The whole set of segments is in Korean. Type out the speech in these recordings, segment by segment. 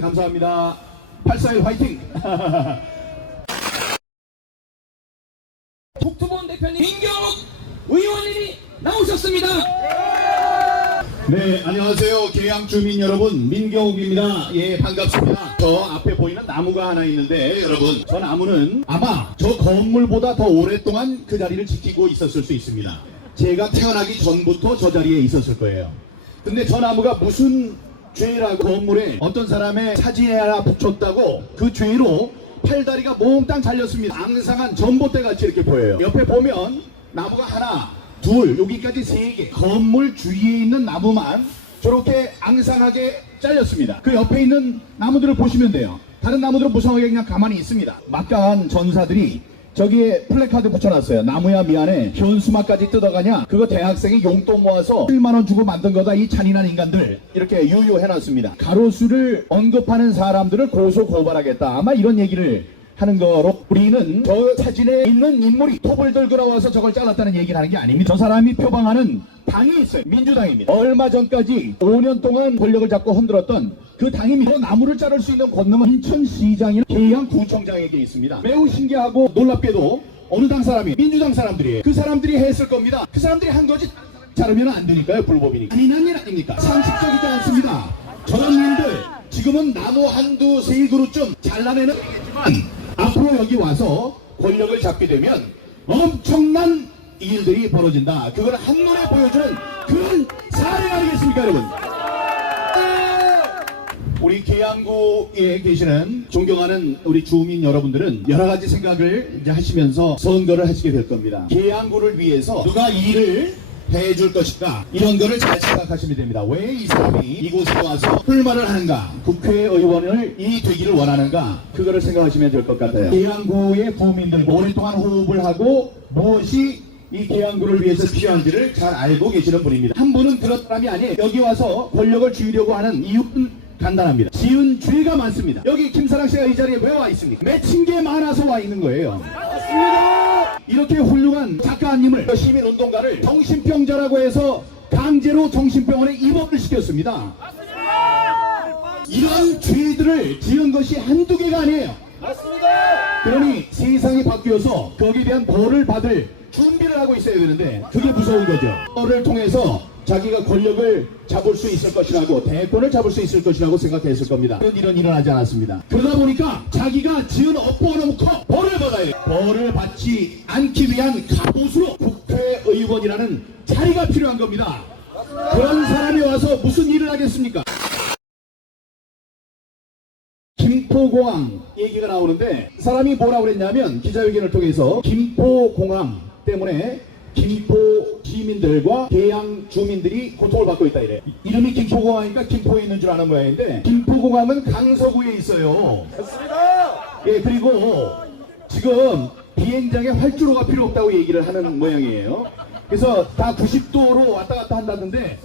감사합니다. 841 화이팅! 독투본 대표님 민경욱 의원님이 나오셨습니다. 네, 안녕하세요. 계양 주민 여러분, 민경욱입니다. 예, 반갑습니다. 저 앞에 보이는 나무가 하나 있는데 여러분, 저 나무는 아마 저 건물보다 더 오랫동안 그 자리를 지키고 있었을 수 있습니다. 제가 태어나기 전부터 저 자리에 있었을 거예요. 근데 저 나무가 무슨 죄라고 건물에 어떤 사람의 사진에 하나 붙였다고 그 죄로 팔다리가 몽땅 잘렸습니다. 앙상한 전봇대 같이 이렇게 보여요. 옆에 보면 나무가 하나, 둘, 여기까지 세 개. 건물 주위에 있는 나무만 저렇게 앙상하게 잘렸습니다. 그 옆에 있는 나무들을 보시면 돼요. 다른 나무들은 무성하게 그냥 가만히 있습니다. 막강한 전사들이 저기에 플래카드 붙여놨어요. 나무야 미안해, 현수막까지 뜯어가냐, 그거 대학생이 용돈 모아서 7만원 주고 만든 거다 이 잔인한 인간들, 이렇게 유유해놨습니다. 가로수를 언급하는 사람들을 고소 고발하겠다, 아마 이런 얘기를 하는 거로, 우리는 저 사진에 있는 인물이 톱을 들고 나와서 저걸 잘랐다는 얘기를 하는 게 아닙니다. 저 사람이 표방하는 당이 있어요. 민주당입니다. 얼마 전까지 5년 동안 권력을 잡고 흔들었던 그 당입니다. 나무를 자를 수 있는 권능은 인천시장이나 계양구청장에게 있습니다. 매우 신기하고 놀랍게도 어느 당 사람이 민주당 사람들이에요. 그 사람들이 했을 겁니다. 그 사람들이 한 거지 자르면 안 되니까요. 불법이니까. 아니란 일 아닙니까? 상식적이지 않습니다. 저런 일들 지금은 나무 한두 세 그루쯤 잘라내는 얘기지만 앞으로 여기 와서 권력을 잡게 되면 엄청난 일들이 벌어진다. 그걸 한눈에 보여주는 그런 사례 아니겠습니까, 여러분? 우리 계양구에 계시는 존경하는 우리 주민 여러분들은 여러 가지 생각을 이제 하시면서 선거를 하시게 될 겁니다. 계양구를 위해서 누가 일을 해줄 것인가, 이런 거를 잘 생각하시면 됩니다. 왜 이 사람이 이곳에 와서 출마를 하는가, 국회의원을 이 되기를 원하는가, 그거를 생각하시면 될 것 같아요. 계양구의 구민들 오랫동안 호흡을 하고 무엇이 이 계양구를 위해서 필요한지를 잘 알고 계시는 분입니다. 한 분은 그런 사람이 아니에요. 여기 와서 권력을 쥐려고 하는 이유는 간단합니다. 지은 죄가 많습니다. 여기 김사랑 씨가 이 자리에 왜 와 있습니까? 맺힌 게 많아서 와 있는 거예요. 맞습니다. 이렇게 훌륭한 작가님을, 시민운동가를 정신병자라고 해서 강제로 정신병원에 입원을 시켰습니다. 맞습니다. 이런 죄들을 지은 것이 한두 개가 아니에요. 맞습니다. 그러니 세상이 바뀌어서 거기에 대한 벌을 받을 준비를 하고 있어야 되는데 그게 무서운 거죠. 그거를 통해서 자기가 권력을 잡을 수 있을 것이라고, 대권을 잡을 수 있을 것이라고 생각했을 겁니다. 그런 일은 일어나지 않았습니다. 그러다 보니까 자기가 지은 업보가 너무 커 벌을 받아야 돼요. 벌을 받지 않기 위한 갑옷으로 국회의원이라는 자리가 필요한 겁니다. 그런 사람이 와서 무슨 일을 하겠습니까? 김포공항 얘기가 나오는데 사람이 뭐라고 그랬냐면, 기자회견을 통해서 김포공항 때문에 김포 시민들과 계양 주민들이 고통을 받고 있다 이래. 이름이 김포공항이니까 김포에 있는 줄 아는 모양인데, 김포공항은 강서구에 있어요. 맞습니다. 예, 그리고 지금 비행장에 활주로가 필요 없다고 얘기를 하는 모양이에요. 그래서 다 90도로 왔다 갔다 한다던데,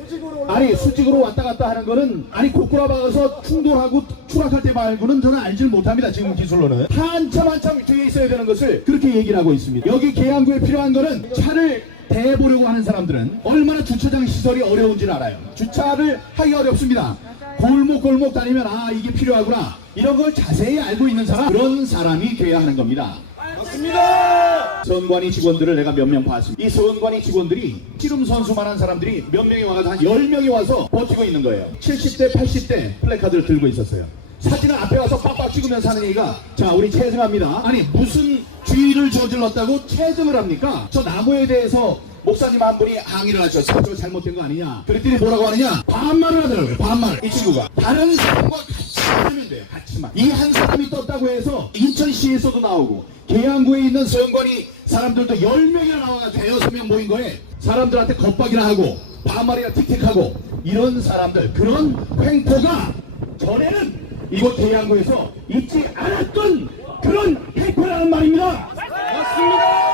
아니 수직으로 왔다 갔다 하는 거는, 아니 고꾸라 박아서 충돌하고 추락할 때 말고는 저는 알질 못합니다. 지금 기술로는 한참 뒤에 있어야 되는 것을 그렇게 얘기를 하고 있습니다. 여기 계양구에 필요한 거는, 차를 대보려고 하는 사람들은 얼마나 주차장 시설이 어려운지를 알아요. 주차를 하기가 어렵습니다. 골목 다니면 아 이게 필요하구나, 이런 걸 자세히 알고 있는 사람, 그런 사람이 돼야 하는 겁니다. 맞습니다. 선관위 직원들을 내가 몇 명 봤습니다. 이 선관위 직원들이 씨름 선수만한 사람들이 몇 명이 와가지고 한 10명이 와서 버티고 있는 거예요. 70대 80대 플래카드를 들고 있었어요. 사진을 앞에 와서 빡빡 찍으면서 하는 얘기가, 자 우리 체증합니다. 아니 무슨 죄를 저질렀다고 체증을 합니까? 저 나무에 대해서 목사님 한 분이 항의를 하셨어요. 저 잘못된 거 아니냐. 그랬더니 뭐라고 하느냐, 반말을 하더라고요. 반말. 이 친구가 다른 사람과 같이 하면 돼요. 같이만. 이 한 사람이 떴다고 해서 인천시에서도 나오고 계양구에 있는 선관위 사람들도 10명이나 나와가지고 대여섯 명 모인 거에 사람들한테 겁박이나 하고 반말이나 틱틱하고, 이런 사람들, 그런 횡포가 전에는 이곳 계양구에서 있지 않았던 그런 횡포라는 말입니다. 맞습니다.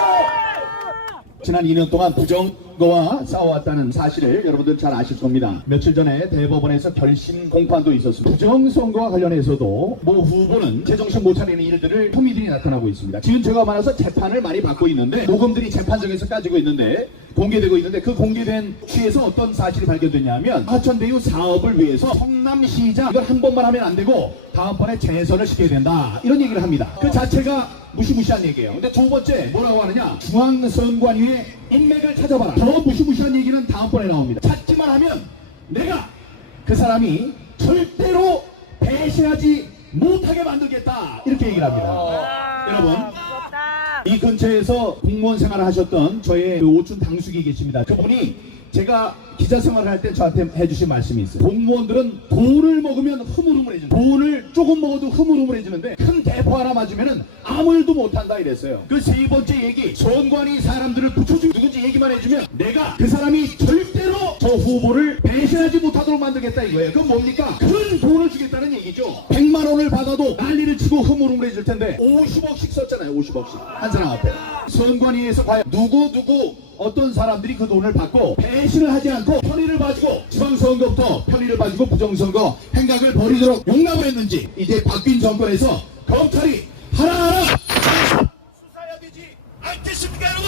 지난 2년 동안 부정 선거와 싸워왔다는 사실을 여러분들 잘 아실 겁니다. 며칠 전에 대법원에서 결심 공판도 있었습니다. 부정선거와 관련해서도 모 후보는 제정신 못 차리는 일들을 혐의들이 나타나고 있습니다. 지금 제가 많아서 재판을 많이 받고 있는데 녹음들이 재판정에서 까지고 있는데 공개되고 있는데 그 공개된 취에서 어떤 사실이 발견됐냐면 하천대유 사업을 위해서 성남시장 이걸 한 번만 하면 안 되고 다음번에 재선을 시켜야 된다 이런 얘기를 합니다. 그 자체가 무시무시한 얘기예요. 근데 두 번째 뭐라고 하느냐, 중앙선관위의 인맥을 찾아봐라. 더 무시무시한 얘기는 다음번에 나옵니다. 찾기만 하면 내가 그 사람이 절대로 배신하지 못하게 만들겠다 이렇게 얘기를 합니다. 여러분 이 근처에서 공무원 생활을 하셨던 저의 그 오춘 당숙이 계십니다. 그분이 제가 기자 생활을 할 때 저한테 해주신 말씀이 있어요. 공무원들은 돈을 먹으면 흐물흐물해진다. 돈을 조금 먹어도 흐물흐물해지는데 큰 대포 하나 맞으면 아무 일도 못한다 이랬어요. 그 세 번째 얘기, 선관위 사람들을 붙여주고 누군지 얘기만 해주면 내가 그 사람이 절대로 저 후보를 배신하지 못하도록 만들겠다 이거예요. 그건 뭡니까? 큰 돈을 주겠다는 얘기죠. 100만 원을 받아도 난리를 치고 흐물흐물해질 텐데 50억씩 썼잖아요. 50억씩 한 사람 앞에. 선관위에서 과연 누구 어떤 사람들이 그 돈을 받고 배신을 하지 않고 편의를 봐주고 지방선거부터 편의를 봐주고 부정선거 행각을 벌이도록 용납을 했는지 이제 바뀐 정권에서 검찰이 하나하나 수사해야 되지 않겠습니까 여러분?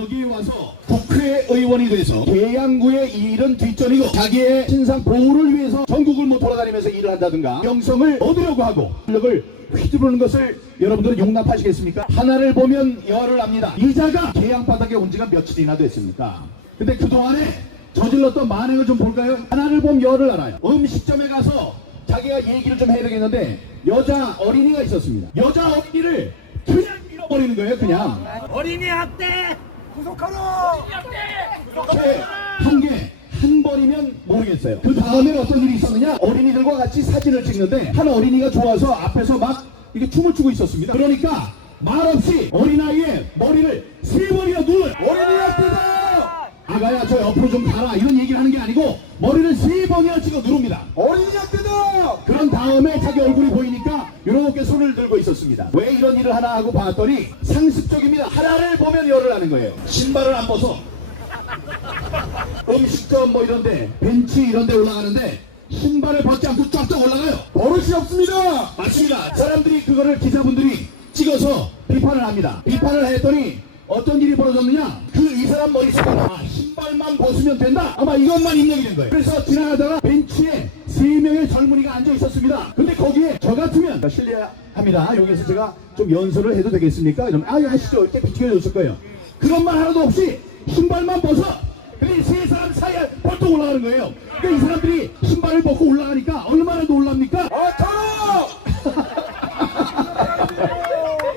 여기에 와서 국회의원이 돼서 계양구의 일은 뒷전이고 자기의 신상 보호를 위해서 전국을 못 돌아다니면서 일을 한다든가 명성을 얻으려고 하고 권력을 휘두르는 것을 여러분들은 용납하시겠습니까? 하나를 보면 열을 압니다. 이자가 계양바닥에 온 지가 며칠이나 됐습니까? 근데 그동안에 저질렀던 만행을 좀 볼까요? 하나를 보면 열을 알아요. 음식점에 가서 자기가 얘기를 좀 해야 되겠는데 여자 어린이가 있었습니다. 여자 어린이를 그냥 밀어버리는 거예요. 그냥 어린이 학대 구속하라. 한 번이면 모르겠어요. 그 다음에 어떤 일이 있었느냐, 어린이들과 같이 사진을 찍는데 한 어린이가 좋아서 앞에서 막 이렇게 춤을 추고 있었습니다. 그러니까 말없이 어린아이의 머리를 3번이나 눌러요. 어린이가 뜯어! 아가야 저 옆으로 좀 가라 이런 얘기를 하는 게 아니고 머리를 3번이나 찍어 누릅니다. 어린이가 뜯어! 그런 다음에 자기 얼굴이 보이니까 이렇게 손을 들고 있었습니다. 왜 이런 일을 하나 하고 봤더니 상습적입니다. 하나를 보면 열을 하는 거예요. 신발을 안 벗어. 음식점 뭐 이런데 벤치 이런데 올라가는데 신발을 벗지 않고 쫙쫙 올라가요. 버릇이 없습니다. 맞습니다. 사람들이 그거를 기자분들이 찍어서 비판을 합니다. 비판을 했더니 어떤 일이 벌어졌느냐, 이 사람 머릿속에 신발만 벗으면 된다 아마 이것만 입력이 된 거예요. 그래서 지나가다가 벤치에 3명의 젊은이가 앉아 있었습니다. 근데 거기에 저 같으면 실례합니다. 여기서 제가 좀 연설을 해도 되겠습니까? 이러면 하시죠 이렇게 비켜줬을 거예요. 그런 말 하나도 없이 신발만 벗어. 근데 세 사람 사이에 벌떡 올라가는 거예요. 그러니까 이 사람들이 신발을 벗고 올라가니까 얼마나 놀랍니까?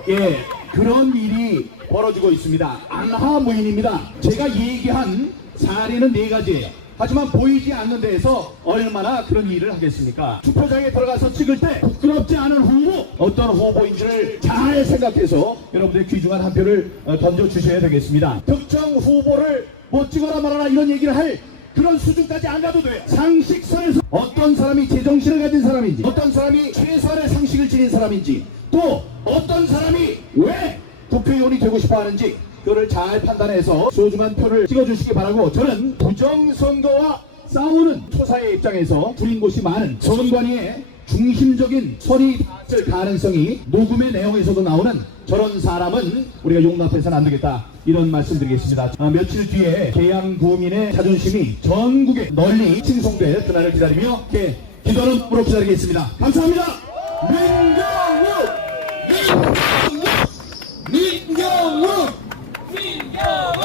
예, 그런 일이 벌어지고 있습니다. 안하무인입니다. 제가 얘기한 사례는 4가지예요. 하지만 보이지 않는 데에서 얼마나 그런 일을 하겠습니까? 투표장에 들어가서 찍을 때 부끄럽지 않은 후보, 어떤 후보인지를 잘 생각해서 여러분들의 귀중한 한 표를 던져주셔야 되겠습니다. 특정 후보를 못 찍어라 말아라 이런 얘기를 할 그런 수준까지 안 가도 돼요. 상식선에서 어떤 사람이 제정신을 가진 사람인지, 어떤 사람이 최소한의 상식을 지닌 사람인지, 또 어떤 사람이 왜 국회의원이 되고 싶어 하는지 그거를 잘 판단해서 소중한 표를 찍어주시기 바라고, 저는 부정선거와 싸우는 초사의 입장에서 줄인 곳이 많은 선관위의 중심적인 선이 닿을 가능성이 녹음의 내용에서도 나오는 저런 사람은 우리가 용납해서는 안 되겠다 이런 말씀드리겠습니다. 며칠 뒤에 계양구민의 자존심이 전국에 널리 칭송될 그날을 기다리며 기도는 무릎 기다리겠습니다. 감사합니다. 민경욱!